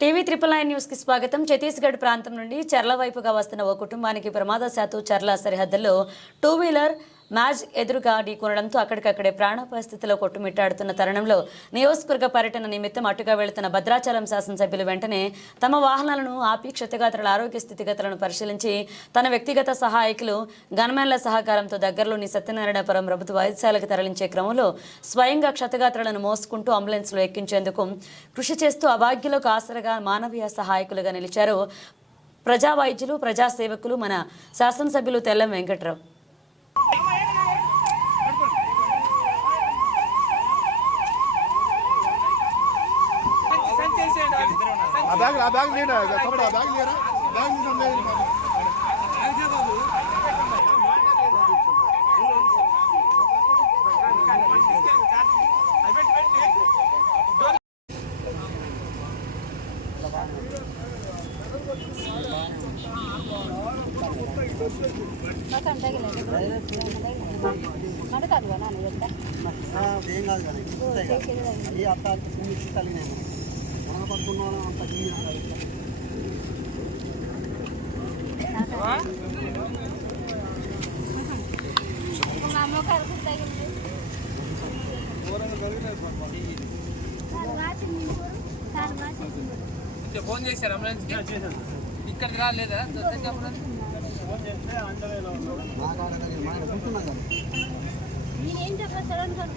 TV triple nine న్యూస్కి స్వాగతం. ఛత్తీస్గఢ్ ప్రాంతం నుండి చర్ల వైపుగా వస్తున్న ఓ కుటుంబానికి ప్రమాదశాత్తు చర్ల సరిహద్దుల్లో టూ వీలర్ మ్యాచ్ ఎదురుగా ఢీకొనడంతో అక్కడికక్కడే ప్రాణాపాయ స్థితిలో కొట్టుమిట్టాడుతున్న తరుణంలో నియోజకవర్గ పర్యటన నిమిత్తం అటుగా వెళుతున్న భద్రాచలం శాసనసభ్యులు వెంటనే తమ వాహనాలను ఆపి క్షతగాత్రుల ఆరోగ్య స్థితిగతులను పరిశీలించి తన వ్యక్తిగత సహాయకులు గన్మెన్ల సహకారంతో దగ్గరలోని సత్యనారాయణపురం ప్రభుత్వ వైద్యశాలకు తరలించే క్రమంలో స్వయంగా క్షతగాత్రులను మోసుకుంటూ అంబులెన్స్లో ఎక్కించేందుకు కృషి చేస్తూ అభాగ్యులకు ఆసరగా మానవీయ సహాయకులుగా నిలిచారు ప్రజా వైద్యులు ప్రజాసేవకులు మన శాసనసభ్యులు తెల్లం వెంకట్రావు. బ్యాగ్ ఆ బ్యాగ్ లేనా తమ్ముడు ఆ బ్యాగ్ లేరా బ్యాగ్ లేదు ఏం కాదు కానీ ఇస్తాయి కదా అవి అత్త అంత పుణ్యం కలిగినాయి మనం పట్టుకున్నాం అంత ఫోన్ చేశారు అంబులెన్స్కి ఇక్కడికి రాలేదా? అంబులెన్స్ నేనేం చెప్పలేదు